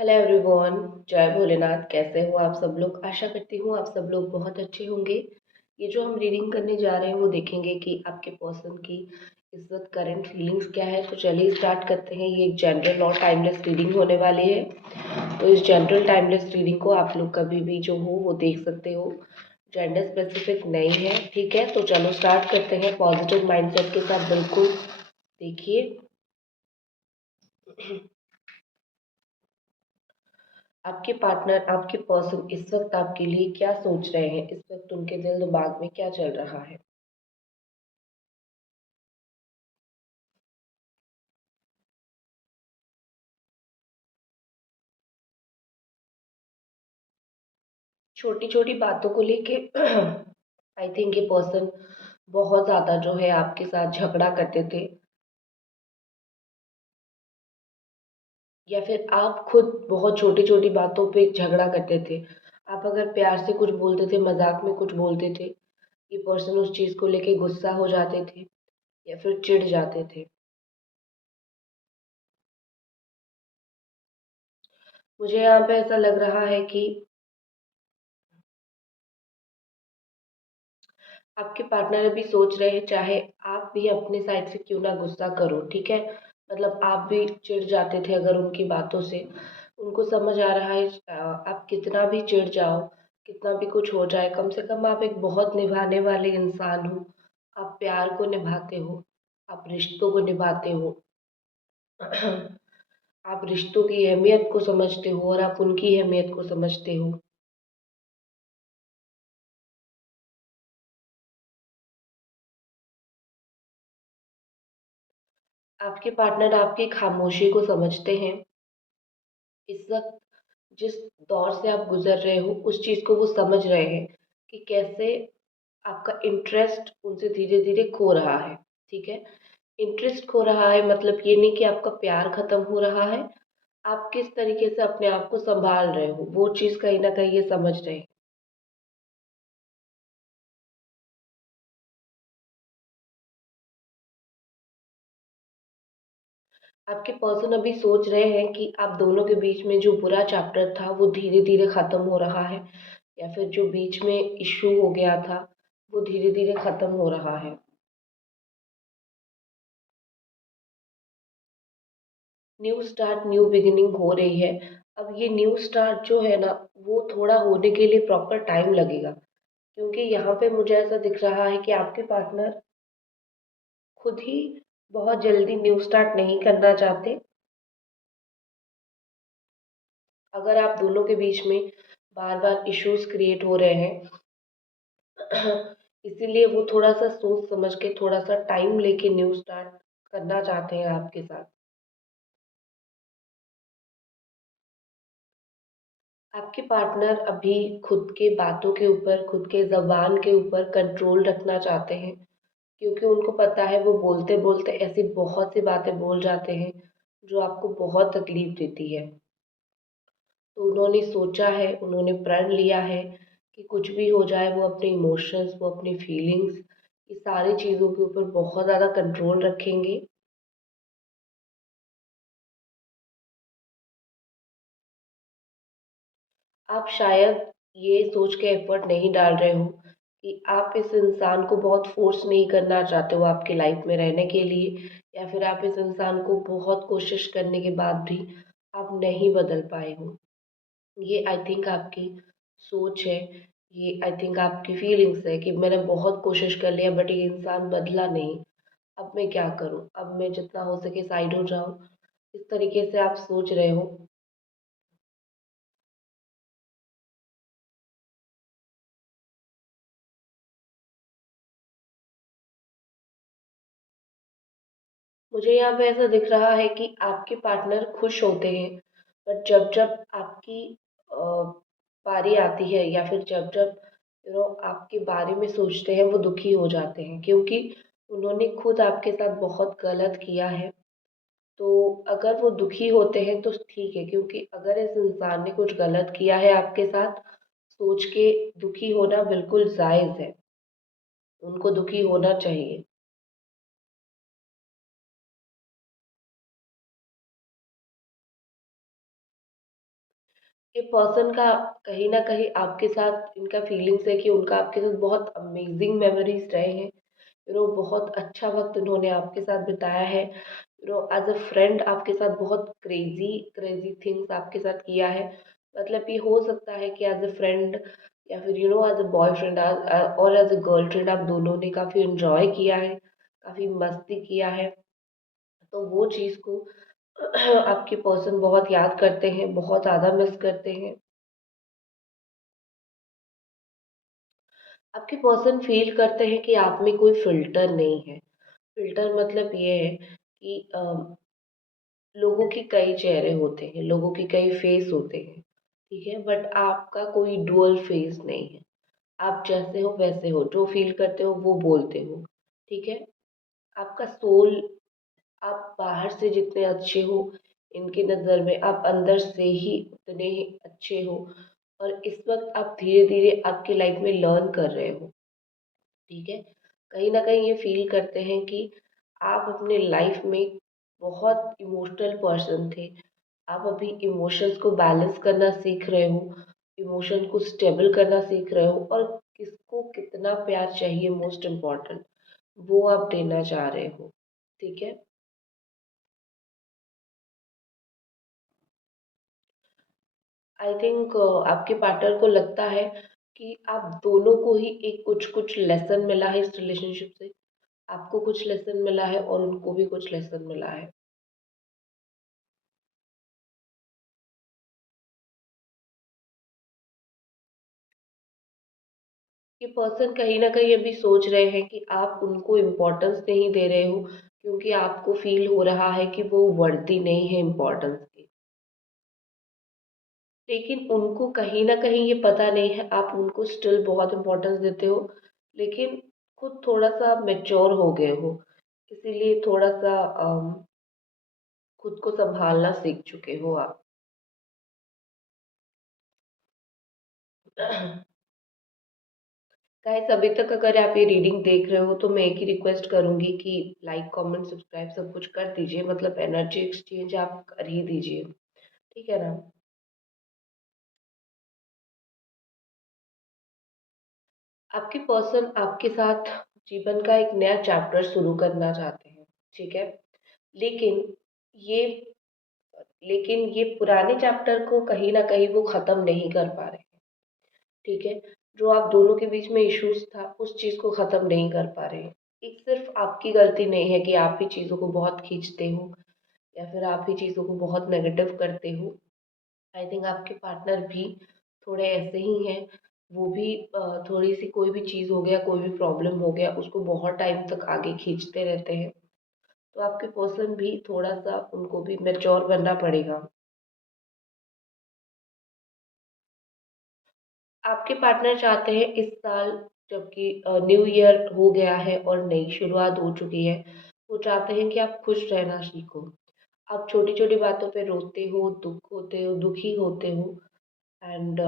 Hello everyone. जय भोलेनाथ। कैसे हो आप सब लोग? आशा करती हूँ आप सब लोग बहुत अच्छे होंगे। ये जो हम रीडिंग करने जा रहे हैं वो देखेंगे कि आपके पर्सन की इस वक्त करंट फीलिंग्स क्या है। तो चलिए स्टार्ट करते हैं। ये एक जनरल और टाइमलेस रीडिंग होने वाली है। तो इस जनरल टाइमलेस रीडिंग को आप लोग कभी भी जो हो वो देख सकते हो। जेंडर स्पेसिफिक नहीं है, ठीक है। तो चलो स्टार्ट करते हैं पॉजिटिव माइंडसेट के साथ। बिल्कुल देखिए आपके पार्टनर, आपके पर्सन इस वक्त आपके लिए क्या सोच रहे हैं, इस वक्त उनके दिल दिमाग में क्या चल रहा है। छोटी छोटी बातों को लेके आई थिंक ये पर्सन बहुत ज़्यादा जो है आपके साथ झगड़ा करते थे, या फिर आप खुद बहुत छोटी छोटी बातों पे झगड़ा करते थे। आप अगर प्यार से कुछ बोलते थे, मजाक में कुछ बोलते थे, ये पर्सन उस चीज़ को लेके गुस्सा हो जाते थे या फिर चिढ़ जाते थे। मुझे यहाँ पे ऐसा लग रहा है कि आपके पार्टनर अभी सोच रहे हैं, चाहे आप भी अपने साइड से क्यों ना गुस्सा करो, ठीक है। मतलब आप भी चिढ़ जाते थे अगर उनकी बातों से। उनको समझ आ रहा है आप कितना भी चिढ़ जाओ, कितना भी कुछ हो जाए, कम से कम आप एक बहुत निभाने वाले इंसान हो। आप प्यार को निभाते हो, आप रिश्तों को निभाते हो। आप रिश्तों की अहमियत को समझते हो और आप उनकी अहमियत को समझते हो। आपके पार्टनर आपकी खामोशी को समझते हैं। इस वक्त जिस दौर से आप गुजर रहे हो उस चीज़ को वो समझ रहे हैं कि कैसे आपका इंटरेस्ट उनसे धीरे धीरे खो रहा है, ठीक है। इंटरेस्ट खो रहा है मतलब ये नहीं कि आपका प्यार खत्म हो रहा है। आप किस तरीके से अपने आप को संभाल रहे हो वो चीज़ कहीं ना कहीं ये समझ रहे हैं। आपके पर्सन अभी सोच रहे हैं कि आप दोनों के बीच में जो बुरा चैप्टर था वो धीरे धीरे खत्म हो रहा है, या फिर जो बीच में इश्यू हो गया था वो धीरे धीरे खत्म हो रहा है। न्यू स्टार्ट, न्यू बिगिनिंग हो रही है। अब ये न्यू स्टार्ट जो है ना, वो थोड़ा होने के लिए प्रॉपर टाइम लगेगा, क्योंकि यहाँ पे मुझे ऐसा दिख रहा है कि आपके पार्टनर खुद ही बहुत जल्दी न्यू स्टार्ट नहीं करना चाहते। अगर आप दोनों के बीच में बार बार इश्यूज क्रिएट हो रहे हैं, इसीलिए वो थोड़ा सा सोच समझ के, थोड़ा सा टाइम लेके न्यू स्टार्ट करना चाहते हैं आपके साथ। आपके पार्टनर अभी खुद के बातों के ऊपर, खुद के ज़बान के ऊपर कंट्रोल रखना चाहते हैं, क्योंकि उनको पता है वो बोलते बोलते ऐसी बहुत सी बातें बोल जाते हैं जो आपको बहुत तकलीफ देती है। तो उन्होंने सोचा है, उन्होंने प्रण लिया है कि कुछ भी हो जाए वो अपने इमोशंस, वो अपनी फीलिंग्स, ये सारी चीज़ों के ऊपर बहुत ज़्यादा कंट्रोल रखेंगे। आप शायद ये सोच के एफर्ट नहीं डाल रहे हो कि आप इस इंसान को बहुत फोर्स नहीं करना चाहते हो आपकी लाइफ में रहने के लिए, या फिर आप इस इंसान को बहुत कोशिश करने के बाद भी आप नहीं बदल पाए हो। ये आई थिंक आपकी सोच है। ये आई थिंक आपकी फीलिंग्स है कि मैंने बहुत कोशिश कर लिया बट ये इंसान बदला नहीं। अब मैं क्या करूं, अब मैं जितना हो सके साइड हो जाऊं, इस तरीके से आप सोच रहे हो। मुझे यहाँ पे ऐसा दिख रहा है कि आपके पार्टनर खुश होते हैं, बट जब जब आपकी बारी आती है, या फिर जब जब आपके बारे में सोचते हैं, वो दुखी हो जाते हैं, क्योंकि उन्होंने खुद आपके साथ बहुत गलत किया है। तो अगर वो दुखी होते हैं तो ठीक है, क्योंकि अगर इस इंसान ने कुछ गलत किया है आपके साथ, सोच के दुखी होना बिल्कुल जायज़ है। उनको दुखी होना चाहिए। ये पर्सन का कहीं न कहीं आपके साथ इनका फीलिंग्स है कि उनका आपके साथ बहुत अमेज़िंग मेमोरीज़ रहे हैं। बहुत अच्छा वक़्त उन्होंने आपके साथ बिताया है। एज़ अ फ्रेंड आपके साथ बहुत क्रेज़ी क्रेज़ी थिंग्स आपके साथ किया है। मतलब ये हो सकता है कि एज़ अ फ्रेंड या फिर एज़ अ बॉयफ्रेंड और एज़ अ गर्लफ्रेंड आप दोनों ने काफ़ी एन्जॉय किया है, काफ़ी मस्ती किया है। तो वो चीज़ को आपके पर्सन बहुत याद करते हैं, बहुत ज़्यादा मिस करते हैं। आपके पर्सन फ़ील करते हैं कि आप में कोई फ़िल्टर नहीं है। फ़िल्टर मतलब ये है कि लोगों के कई चेहरे होते हैं, लोगों के कई फेस होते हैं, ठीक है? बट आपका कोई डुअल फेस नहीं है। आप जैसे हो वैसे हो, जो फ़ील करते हो वो बोलते हो, ठीक है? आपका सोल आप बाहर से जितने अच्छे हो इनकी नज़र में आप अंदर से ही उतने ही अच्छे हो और इस वक़्त आप धीरे-धीरे आपकी लाइफ़ में लर्न कर रहे हो, ठीक है? कहीं न कहीं ये फ़ील करते हैं कि आप अपने लाइफ़ में बहुत इमोशनल पर्सन थे। आप अभी इमोशंस को बैलेंस करना सीख रहे हो, इमोशन को स्टेबल करना सीख रहे हो और किसको कितना प्यार चाहिए मोस्ट इम्पोर्टेंट, वो आप देना चाह रहे हो, ठीक है? आई थिंक आपके पार्टनर को लगता है कि आप दोनों को ही एक कुछ-कुछ लेसन मिला है इस रिलेशनशिप से। आपको कुछ लेसन मिला है और उनको भी कुछ लेसन मिला है। ये पर्सन कहीं न कहीं अभी सोच रहे हैं कि आप उनको इम्पोर्टेंस नहीं दे रहे हो क्योंकि आपको फ़ील हो रहा है कि वो वर्दी नहीं है इम्पोर्टेंस की। लेकिन उनको कहीं न कहीं ये पता नहीं है आप उनको स्टिल बहुत इम्पोर्टेंस देते हो, लेकिन खुद थोड़ा-सा मैच्योर हो गए हो। इसीलिए थोड़ा-सा खुद को सँभालना सीख चुके हो आप। गाइस अभी तक अगर आप ये रीडिंग देख रहे हो तो मैं एक ही रिक्वेस्ट करूँगी कि लाइक, कमेंट, सब्सक्राइब सब कुछ कर दीजिए मतलब एनर्जी एक्सचेंज आप कर ही दीजिए। ठीक है ना? आपके पर्सन आपके साथ जीवन का एक नया चैप्टर शुरू करना चाहते हैं, ठीक है? लेकिन ये लेकिन ये पुराने चैप्टर को कहीं न कहीं वो ख़त्म नहीं कर पा रहे, ठीक है? जो आप दोनों के बीच में इश्यूज़ था, उस चीज़ को ख़त्म नहीं कर पा रहे हैं। एक सिर्फ़ आपकी गलती नहीं है कि आप ही चीज़ों को बहुत खींचते हो या फिर आप ही चीज़ों को बहुत नेगेटिव करते हो। आई थिंक आपके पार्टनर भी थोड़े ऐसे ही हैं। वो भी थोड़ी-सी कोई भी चीज़ हो गया, कोई भी प्रॉब्लम हो गया, उसको बहुत टाइम तक आगे खींचते रहते हैं। तो आपके पर्सन भी थोड़ा-सा उनको भी मैच्योर बनना पड़ेगा। आपके पार्टनर चाहते हैं इस साल जबकि न्यू ईयर हो गया है और नई शुरुआत हो चुकी है, वो चाहते हैं कि आप खुश रहना सीखो। आप छोटी-छोटी बातों पे रोते हो, दुखी होते हो एंड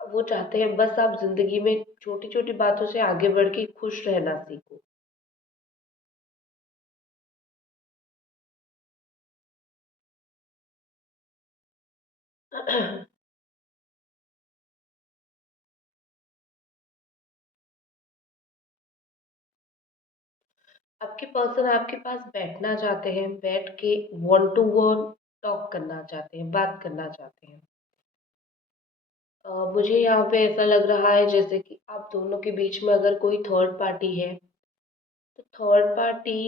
वो चाहते हैं बस आप ज़िंदगी में छोटी-छोटी बातों से आगे बढ़ के खुश रहना सीखो। आपके पर्सन आपके पास बैठना चाहते हैं, बैठ के वन टू वन टॉक करना चाहते हैं, बात करना चाहते हैं। मुझे यहाँ पे ऐसा लग रहा है जैसे कि आप दोनों के बीच में अगर कोई थर्ड पार्टी है, तो थर्ड पार्टी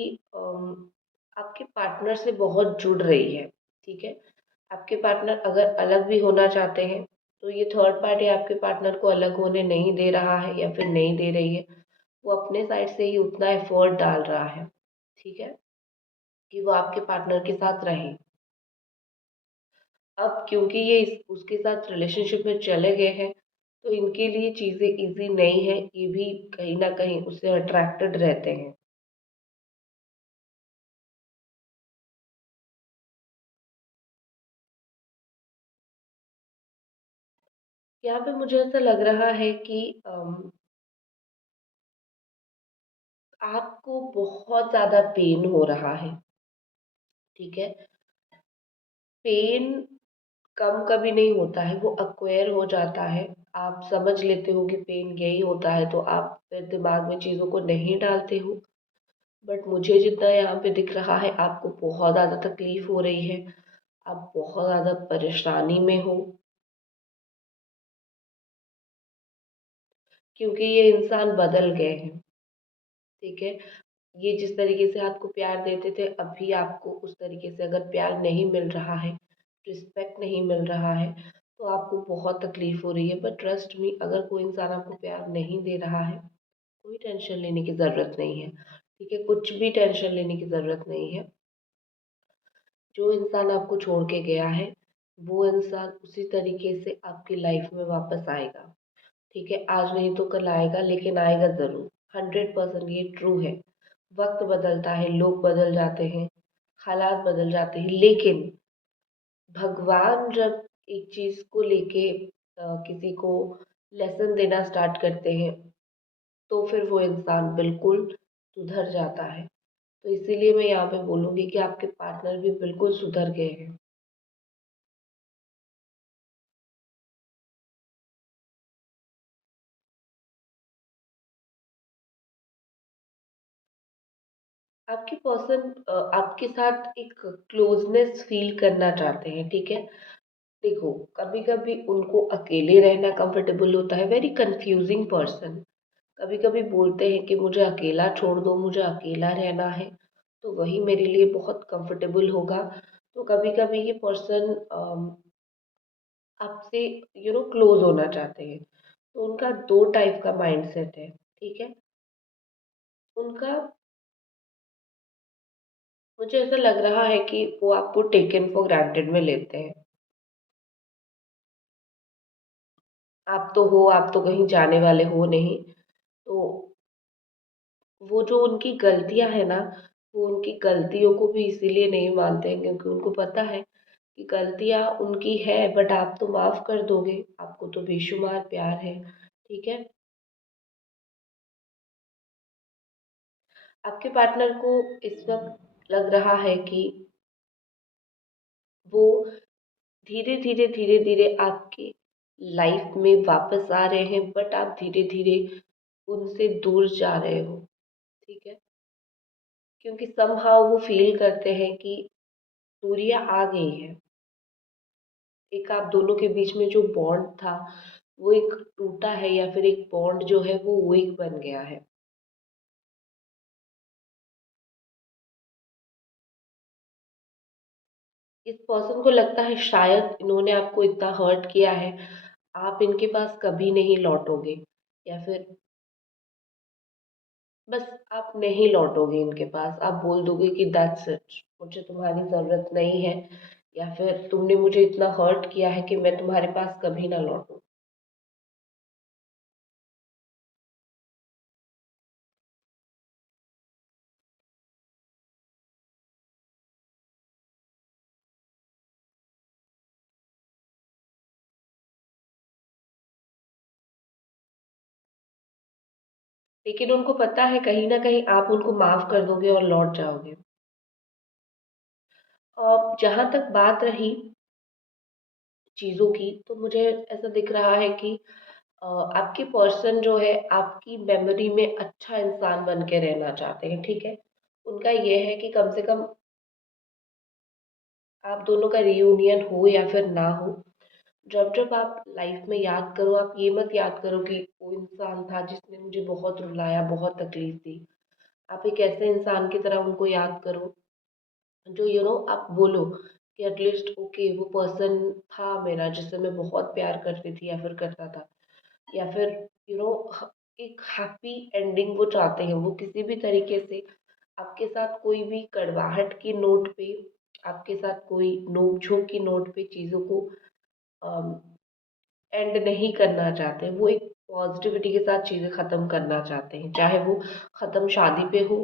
आपके पार्टनर से बहुत जुड़ रही है, ठीक है? आपके पार्टनर अगर अलग भी होना चाहते हैं, तो ये थर्ड पार्टी आपके पार्टनर को अलग होने नहीं दे रहा है या फिर नहीं दे रही है। वो अपने साइड से ही उतना एफर्ट डाल रहा है, ठीक है? कि वो आपके पार्टनर के साथ रहें। अब क्योंकि ये उसके साथ रिलेशनशिप में चले गए हैं, तो इनके लिए चीज़ें ईज़ी नहीं है, ये भी कहीं न कहीं उससे अट्रैक्टेड रहते हैं। यहाँ पे मुझे ऐसा लग रहा है कि आपको बहुत ज़्यादा पेन हो रहा है, ठीक है? पेन कम कभी नहीं होता है, वो एक्वायर हो जाता है। आप समझ लेते हो कि पेन यही होता है, तो आप फिर दिमाग में चीज़ों को नहीं डालते हो। बट मुझे जितना यहाँ पे दिख रहा है, आपको बहुत ज़्यादा तकलीफ हो रही है, आप बहुत ज़्यादा परेशानी में हो, क्योंकि ये इंसान बदल गए हैं। ठीक है, ये जिस तरीके से आपको प्यार देते थे, अभी आपको उस तरीके से अगर प्यार नहीं मिल रहा है, रिस्पेक्ट नहीं मिल रहा है, तो आपको बहुत तकलीफ हो रही है। बट ट्रस्ट मी, अगर कोई इंसान आपको प्यार नहीं दे रहा है, कोई टेंशन लेने की ज़रूरत नहीं है। ठीक है, कुछ भी टेंशन लेने की ज़रूरत नहीं है। जो इंसान आपको छोड़ के गया है, वो इंसान उसी तरीके से आपकी लाइफ में वापस आएगा। ठीक है, आज नहीं तो कल आएगा, लेकिन आएगा ज़रूर। 100% ये ट्रू है। वक्त बदलता है, लोग बदल जाते हैं, हालात बदल जाते हैं, लेकिन भगवान जब एक चीज़ को लेके किसी को लेसन देना स्टार्ट करते हैं, तो फिर वो इंसान बिल्कुल सुधर जाता है। तो इसीलिए मैं यहाँ पे बोलूँगी कि आपके पार्टनर भी बिल्कुल सुधर गए हैं। आपके पर्सन आपके साथ एक क्लोजनेस फील करना चाहते हैं, ठीक है? देखो, कभी कभी उनको अकेले रहना कंफर्टेबल होता है, वेरी कंफ्यूजिंग पर्सन। कभी कभी बोलते हैं कि मुझे अकेला छोड़ दो, मुझे अकेला रहना है, तो वही मेरे लिए बहुत कंफर्टेबल होगा। तो कभी कभी ये पर्सन आपसे क्लोज होना चाहते हैं, तो उनका दो टाइप का माइंडसेट है। ठीक है, उनका, मुझे ऐसा लग रहा है कि वो आपको टेकन फॉर ग्रांटेड में लेते हैं। आप तो हो, आप तो कहीं जाने वाले हो नहीं। तो वो जो उनकी गलतियां है ना, वो उनकी गलतियों को भी इसीलिए नहीं मानते हैं क्योंकि उनको पता है कि गलतियां उनकी है, बट आप तो माफ कर दोगे, आपको तो बेशुमार प्यार है। ठीक है, आपके पार्टनर को इस वक्त लग रहा है कि वो धीरे धीरे धीरे धीरे आपके लाइफ में वापस आ रहे हैं, बट आप धीरे धीरे उनसे दूर जा रहे हो। ठीक है, क्योंकि समहाउ वो फील करते हैं कि दूरियां आ गई है। एक आप दोनों के बीच में जो बॉन्ड था, वो एक टूटा है, या फिर एक बॉन्ड जो है वो वीक बन गया है। इस पर्सन को लगता है शायद इन्होंने आपको इतना हर्ट किया है, आप इनके पास कभी नहीं लौटोगे, या फिर बस आप नहीं लौटोगे इनके पास। आप बोल दोगे कि दैट्स इट, मुझे तुम्हारी ज़रूरत नहीं है, या फिर तुमने मुझे इतना हर्ट किया है कि मैं तुम्हारे पास कभी ना लौटूं। लेकिन उनको पता है कहीं ना कहीं आप उनको माफ कर दोगे और लौट जाओगे। जहां तक बात रही चीज़ों की, तो मुझे ऐसा दिख रहा है कि आपके पर्सन जो है आपकी मेमोरी में अच्छा इंसान बन के रहना चाहते हैं। ठीक है, उनका ये है कि कम से कम आप दोनों का रियूनियन हो या फिर ना हो, जब जब आप लाइफ में याद करो, आप ये मत याद करो कि वो इंसान था जिसने मुझे बहुत रुलाया, बहुत तकलीफ दी। आप एक ऐसे इंसान की तरह उनको याद करो जो आप बोलो कि एटलीस्ट ओके, वो पर्सन था मेरा जिससे मैं बहुत प्यार करती थी या फिर करता था, या फिर यू नो एक हैप्पी एंडिंग वो चाहते हैं। वो किसी भी तरीके से आपके साथ कोई भी कड़वाहट की नोट पे, आपके साथ कोई नोक झोंक की नोट पे चीज़ों को एंड नहीं करना चाहते। वो एक पॉजिटिविटी के साथ चीज़ें ख़त्म करना चाहते हैं, चाहे वो ख़त्म शादी पे हो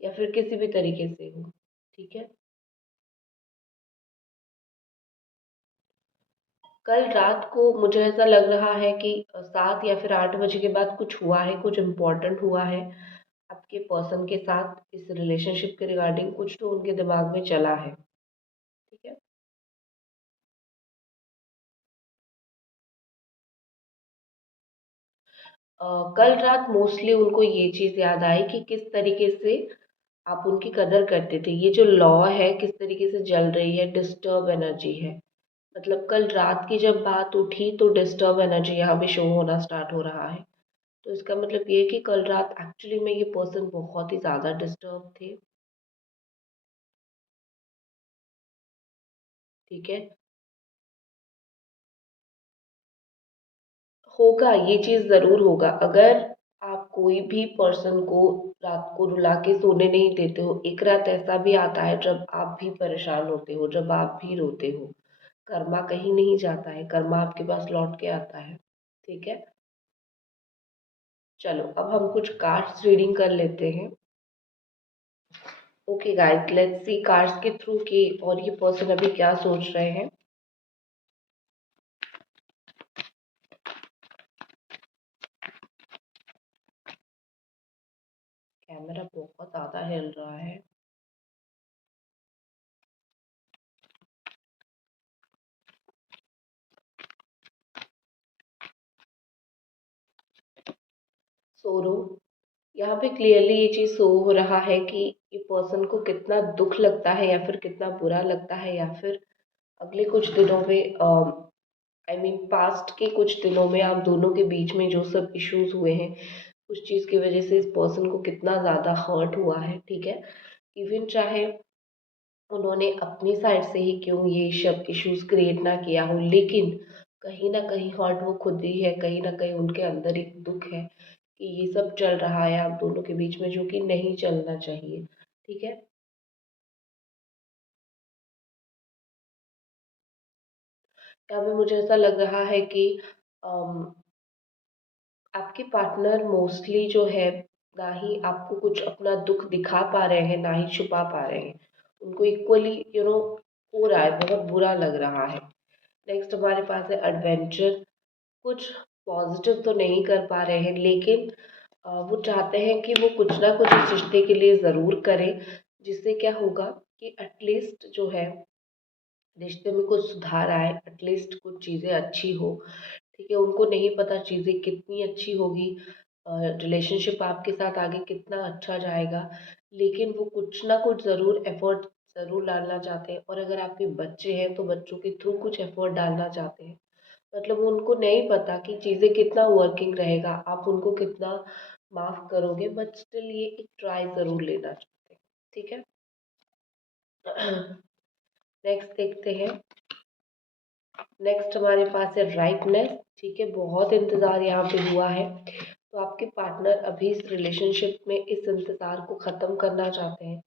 या फिर किसी भी तरीके से हो। ठीक है, कल रात को मुझे ऐसा लग रहा है कि 7 या फिर 8 बजे के बाद कुछ हुआ है, कुछ इम्पोर्टेंट हुआ है आपके पर्सन के साथ। इस रिलेशनशिप के रिगार्डिंग कुछ तो उनके दिमाग में चला है। ठीक है, कल रात मोस्टली उनको ये चीज़ याद आई कि किस तरीके से आप उनकी कदर करते थे। ये जो लौ है किस तरीके से जल रही है, डिस्टर्ब एनर्जी है। मतलब कल रात की जब बात उठी तो डिस्टर्ब एनर्जी यहाँ पे शो होना स्टार्ट हो रहा है। तो इसका मतलब ये है कि कल रात एक्चुअली में ये पर्सन बहुत ही ज़्यादा डिस्टर्ब थे। ठीक है। होगा, ये चीज़ ज़रूर होगा। अगर आप कोई भी पर्सन को रात को रुला के सोने नहीं देते हो, एक रात ऐसा भी आता है जब आप भी परेशान होते हो, जब आप भी रोते हो। कर्मा कहीं नहीं जाता है, कर्मा आपके पास लौट के आता है। ठीक है। चलो अब हम कुछ कार्ड्स रीडिंग कर लेते हैं। Okay guys, let's see cards के थ्रू कि और ये पर्सन अभी क्या सोच रहे हैं। कैमरा बहुत ज़्यादा हिल रहा है। सोरो, यहाँ पे क्लियरली ये चीज़ शो हो रहा है कि ये पर्सन को कितना दुख लगता है या फिर कितना बुरा लगता है, या फिर अगले कुछ दिनों में आई मीन पास्ट के कुछ दिनों में आप दोनों के बीच में जो सब इश्यूज हुए हैं उस चीज़ की वजह से इस पर्सन को कितना ज़्यादा हर्ट हुआ है। ठीक है। इवन चाहे उन्होंने अपनी साइड से ही क्यों ये सब इश्यूज क्रिएट ना किया हो, लेकिन कहीं ना कहीं हर्ट वो खुद ही है। कहीं ना कहीं उनके अंदर एक दुख है कि ये सब चल रहा है आप दोनों के बीच में, जो कि नहीं चलना चाहिए। ठीक है। यहाँ पे मुझे ऐसा लग रहा है कि अम, आपके पार्टनर मोस्टली जो है ना ही आपको कुछ अपना दुख दिखा पा रहे हैं ना ही छुपा पा रहे हैं। उनको इक्वली हो रहा है, बहुत बुरा लग रहा है। नेक्स्ट हमारे पास है एडवेंचर। कुछ पॉजिटिव तो नहीं कर पा रहे हैं, लेकिन वो चाहते हैं कि वो कुछ ना कुछ इस रिश्ते के लिए ज़रूर करें, जिससे क्या होगा कि एटलीस्ट जो है रिश्ते में कुछ सुधार आए, एटलीस्ट कुछ चीज़ें अच्छी हो। ठीक है। उनको नहीं पता चीज़ें कितनी अच्छी होगी, रिलेशनशिप आपके साथ आगे कितना अच्छा जाएगा, लेकिन वो कुछ ना कुछ ज़रूर एफर्ट ज़रूर डालना चाहते हैं। और अगर आपके बच्चे हैं तो बच्चों के थ्रू कुछ एफर्ट डालना चाहते हैं। मतलब उनको नहीं पता कि चीज़ें कितना वर्किंग रहेगा, आप उनको कितना माफ़ करोगे, बट स्टिल ये एक ट्राई ज़रूर लेना चाहते हैं। ठीक है। नेक्स्ट देखते हैं। नेक्स्ट हमारे पास है राइटनेस। ठीक है। बहुत इंतज़ार यहाँ पे हुआ है, तो आपके पार्टनर अभी इस रिलेशनशिप में इस इंतज़ार को ख़त्म करना चाहते हैं।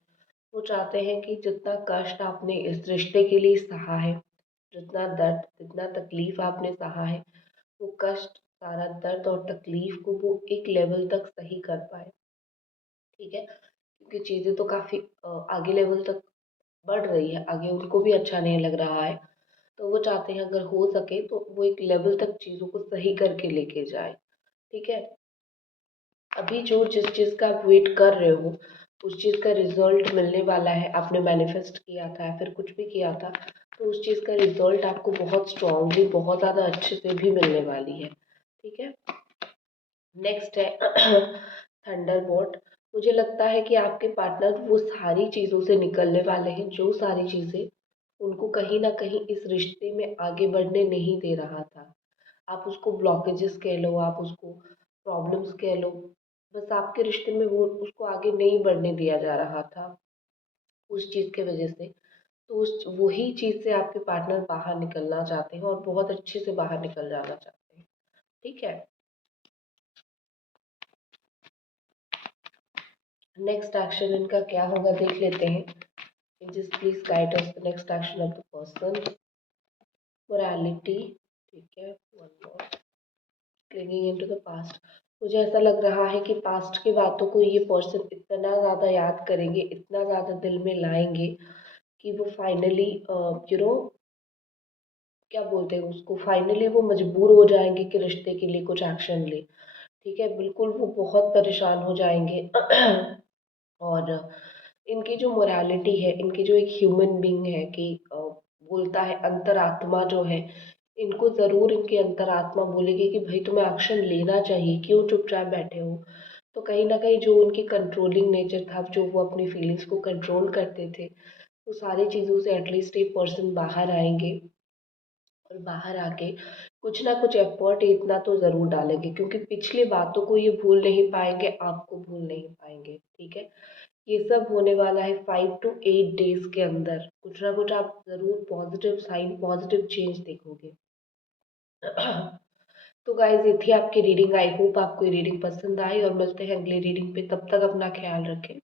वो चाहते हैं कि जितना कष्ट आपने इस रिश्ते के लिए सहा है, जितना दर्द जितना तकलीफ़ आपने सहा है, वो कष्ट सारा दर्द और तकलीफ़ को वो एक लेवल तक सही कर पाए। ठीक है। क्योंकि चीज़ें तो काफ़ी आगे लेवल तक बढ़ रही है, आगे उनको भी अच्छा नहीं लग रहा है। तो वो चाहते हैं अगर हो सके तो वो एक लेवल तक चीज़ों को सही करके लेके जाए। ठीक है। अभी जो जिस चीज़ का आप वेट कर रहे हो उस चीज़ का रिजल्ट मिलने वाला है। आपने मैनिफेस्ट किया था या फिर कुछ भी किया था, तो उस चीज़ का रिजल्ट आपको बहुत स्ट्रांगली बहुत ज़्यादा अच्छे से भी मिलने वाली है। ठीक है। नेक्स्ट है थंडरबोल्ट। मुझे लगता है कि आपके पार्टनर वो सारी चीज़ों से निकलने वाले हैं, जो सारी चीज़ें उनको कहीं ना कहीं इस रिश्ते में आगे बढ़ने नहीं दे रहा था। आप उसको ब्लॉकेजेस कह लो, आप उसको प्रॉब्लम्स कह लो, बस आपके रिश्ते में वो उसको आगे नहीं बढ़ने दिया जा रहा था उस चीज़ की वजह से। तो उस वही चीज़ से आपके पार्टनर बाहर निकलना चाहते हैं और बहुत अच्छे से बाहर निकल जाना चाहते हैं। ठीक है। नेक्स्ट एक्शन इनका क्या होगा देख लेते हैं। Angels please guide us the next action of the person. Morality. ठीक है। One more. Clinging into the past. मुझे ऐसा लग रहा है कि पास्ट की बातों को ये पर्सन इतना ज़्यादा याद करेंगे, इतना ज़्यादा दिल में लाएंगे कि वो फाइनली क्या बोलते हैं उसको, फाइनली वो मजबूर हो जाएंगे कि रिश्ते के लिए कुछ एक्शन ले। ठीक है। बिल्कुल वो बहुत परेशान हो जाएंगे। और इनकी जो मोरालिटी है, इनकी जो एक ह्यूमन बीइंग है कि बोलता है अंतरात्मा जो है इनको ज़रूर इनकी अंतरात्मा बोलेगी कि भाई तुम्हें एक्शन लेना चाहिए, क्यों चुपचाप बैठे हो। तो कहीं न कहीं जो उनकी कंट्रोलिंग नेचर था, जो वो अपनी फीलिंग्स को कंट्रोल करते थे, वो सारी चीज़ों से एटलीस्ट एक पर्सन बाहर आएँगे और बाहर आके कुछ ना कुछ एफर्ट इतना तो ज़रूर डालेंगे, क्योंकि पिछली बातों को ये भूल नहीं पाएँगे, आपको भूल नहीं पाएँगे, ठीक है? ये सब होने वाला है 5 टू 8 डेज़ के अंदर। कुछ ना कुछ आप ज़रूर पॉज़िटिव साइन, पॉज़िटिव चेंज देखोगे। तो गाइज़ ये थी आपकी रीडिंग। आई होप आपको ये रीडिंग पसंद आई और मिलते हैं अगली रीडिंग पे। तब तक अपना ख़्याल रखें।